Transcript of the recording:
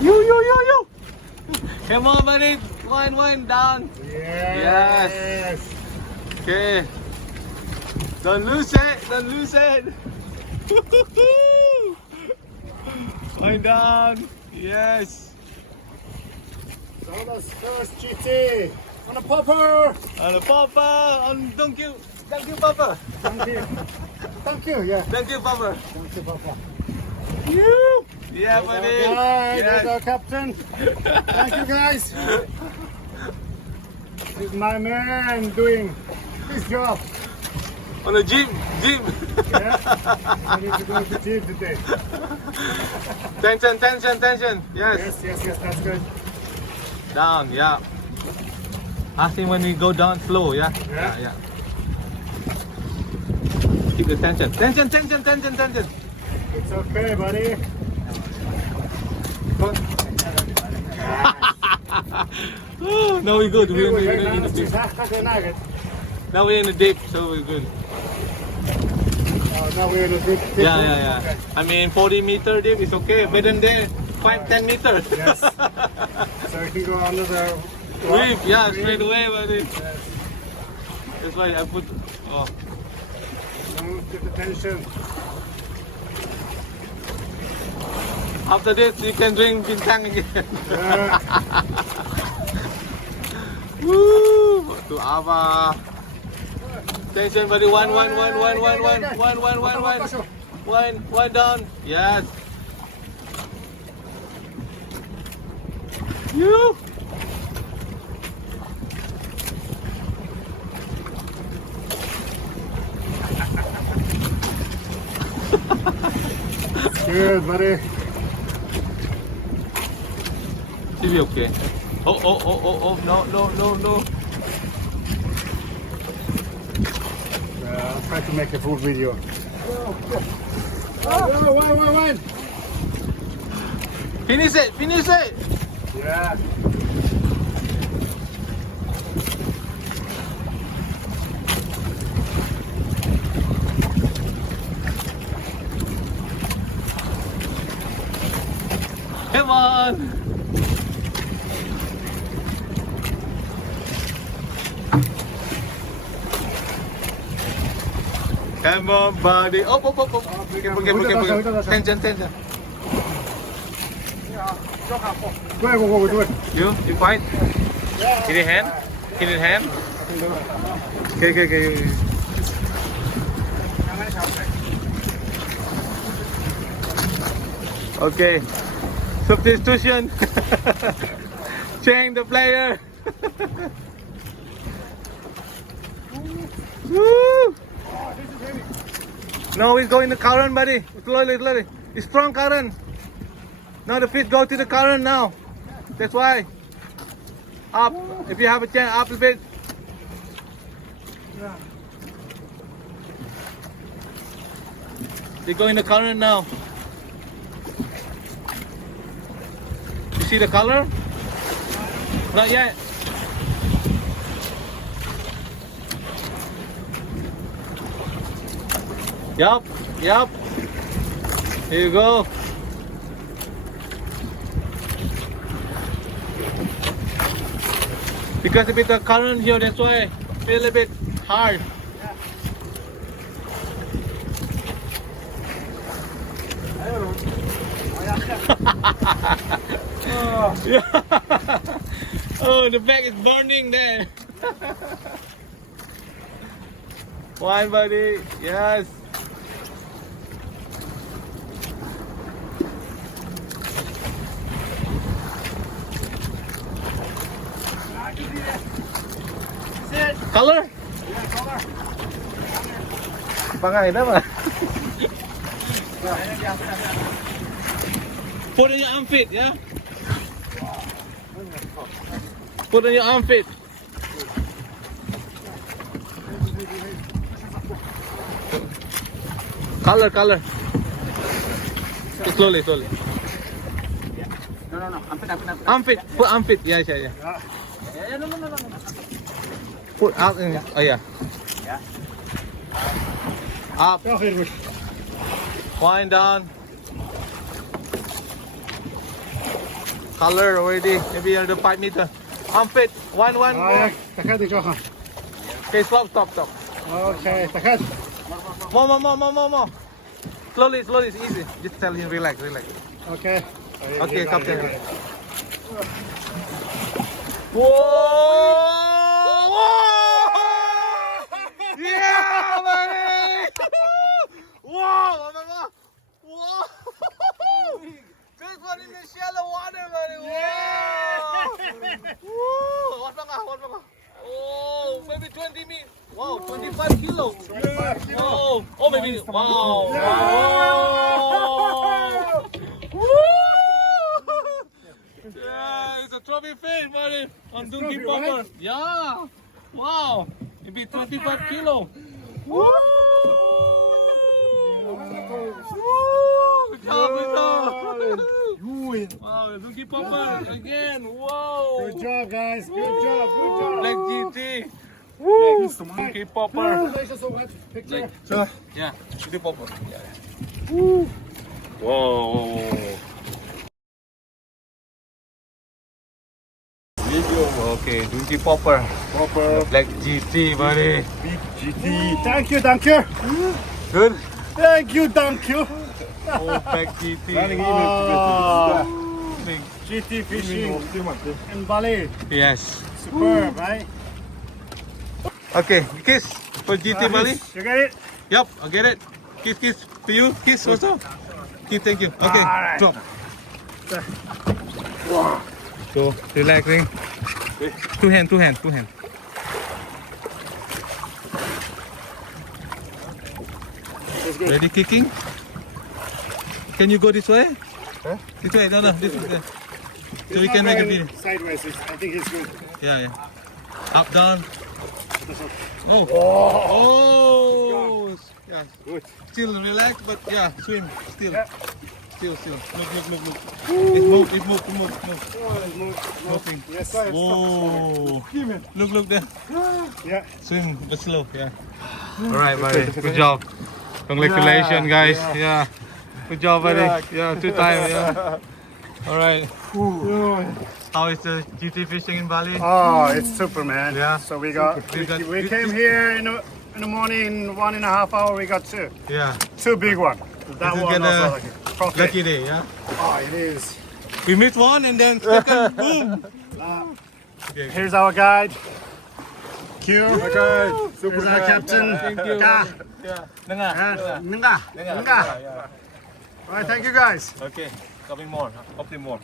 You. Come on, buddy. One down. Yes. Okay. Don't lose it. One down. Yes. Soda's first GT on a popper. Thank you, Papa. Thank you. Yeah. Thank you, Papa. Thank you, Papa. You. Yeah, buddy. There's our captain. Thank you, guys. This is my man doing his job. On the gym. Yeah. I need to go to the gym today. Tension. Yes. Yes. That's good. Down. Yeah. Ask him when we go down slow. Yeah. Yeah. Keep the tension. Tension. It's okay, buddy. No, we're good. We're in the Honestly, deep. that's good. Now we're in the deep, so we're good. Now we're in a deep. Yeah. Okay. I mean, 40 meter deep is okay. Better than there, 5-10 meters. Yes. So you can go under the Reef, yeah, straight away, buddy. Yes. That's why I put. Oh, Get the tension. after this, you can drink bintang again. Yeah. Woo! To Ava. Tension, buddy. One down. Yes. You. Good, buddy. Should be okay. Oh, no. I'll try to make a full video. Wait. Finish it. Yeah. Come on. Come on, buddy. Oh. Okay. Tension. Go. You fight. Hit it hand. Okay. Okay. Substitution. Change the player. Woo! No, he's going the current, buddy. Slowly. It's strong current. Now the fish go to the current now. That's why. Up. If you have a chance, up a bit. They go in the current now. You see the color? Not yet. Yup. Here you go. Because a bit of current here, that's why feel a bit hard. Oh, the back is burning there. One, buddy. Yes. Color? Yeah, color. Pangay naman. Put on your armpit, yeah? Put on your armpit. Color. Slowly. No. Armpit. Put armpit. Yeah. No. Put out in. Oh yeah. Up. Ja, very good. Wind down. color already. Maybe under 5 meter. Armpit, one. Ah, takat di Johan. Okay, stop. Okay, takat. More. Slowly, it's easy. Just tell him relax. Okay. Okay, Captain. Whoa! Yeah, buddy! Whoa! Whoa! This one in the shallow water, buddy! Whoa! What bang? Oh, maybe 20 meters. Wow, 25 kilos. Wow. Oh, maybe. Wow. Woo! Yeah, it's a trophy fish, buddy. On Donkey trophy, Popper. right? Yeah. Wow. Maybe 25 kilo. Woo! Good job. You win. Wow, Donkey Popper again. Whoa. Good job, guys. Good job. Black GT. Woo! Donkey Popper. Picture. Yeah, Donkey Popper. Yeah. Whoa. Okay, Donkey Popper. Black GT, buddy. Big GT. Thank you. Good. Thank you. Oh, Black GT. Big. GT fishing in Bali. Yes. Superb, right? Okay, kiss for GT Bali. You get it? Yep, I get it. Kiss to you. Kiss also. Kiss, thank you. Okay, Alright. drop. So relaxing. Two hand. That's good. Ready kicking? Can you go this way? Huh? This way, no, this way. So we It's can not make a going video. Sideways. I think it's good. Yeah. Up, down. Oh. Oh. Yeah. Good. Still relax, but yeah, swim. Still. Yeah. Still. Look. It move. Moving. Yes, sir. Whoa. Look there. Yeah. Swim, but slow. Yeah. All right, buddy. Good job. Congratulations, guys. Yeah. Good job, buddy. Yeah, 2 times. Yeah. All right. How is the GT fishing in Bali? Oh, it's super, man. Yeah. So we came here in the morning, 1.5 hours. We got 2. Yeah. 2 big one. That This is one gonna- also like a profit. Lucky day, yeah. Oh, it is. We missed one and then second, boom. Okay. Here's our guide. Q. Okay. Here's our captain. Thank you. Ka. Yeah. And Nga. Yeah. All right, thank you guys. Okay. Coming more. Hopefully more.